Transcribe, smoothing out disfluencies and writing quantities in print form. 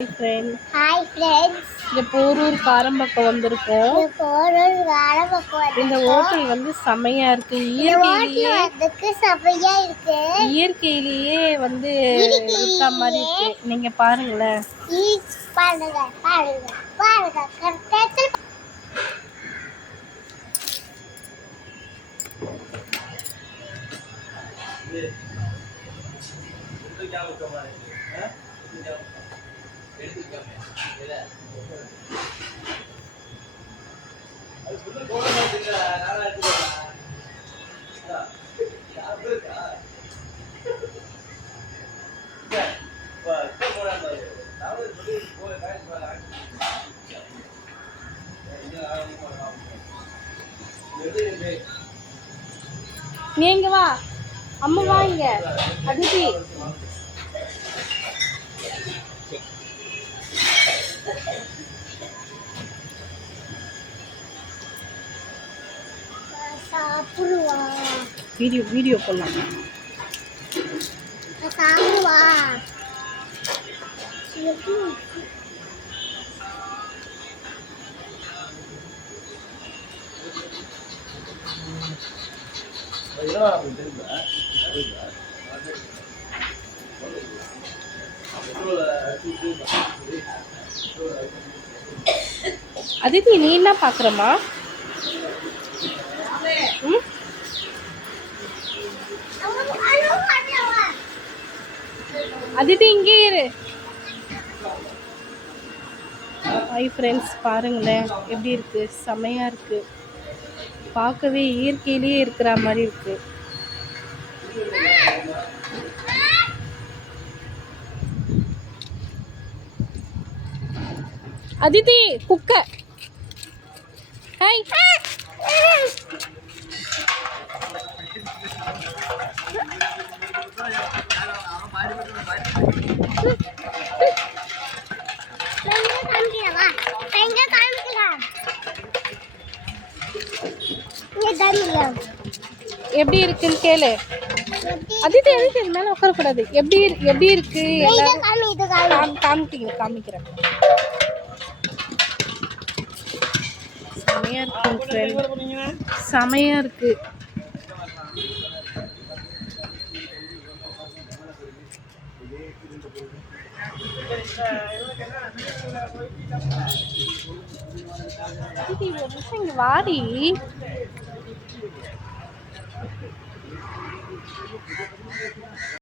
Hi friends. இந்த போரூர் காரம்பக்கம் வந்திருக்கோம். இந்த ஹோட்டல் வந்து செமையா இருக்கு. இயற்கையிலேயே வந்து இருக்க மாதிரி இருக்கு. நீங்க பாருங்களேன். நீங்க வா அம்மா வாங்க அதிதி. வீடியோ போடலாம். சாப்பிடுவா. அதிதி நீ என்ன பாக்குறமா? அதிதி இங்கே இரு. ஹாய் ஃப்ரெண்ட்ஸ், பாருங்களேன் எப்படி இருக்கு. செமையா இருக்கு. பார்க்கவே இயற்கையிலேயே இருக்கிற மாதிரி இருக்கு. அதிதி குக்க. ஹாய். எப்படி இருக்குன்னு கேளு. அதிதி எதுக்கு இது மேல உட்காரக்கூடாது. எப்படி இருக்கு காமிக்கிறேன். செமையா இருக்கு. செமையா இருக்கு. ஒரு நிமிஷம் இங்க வாடி.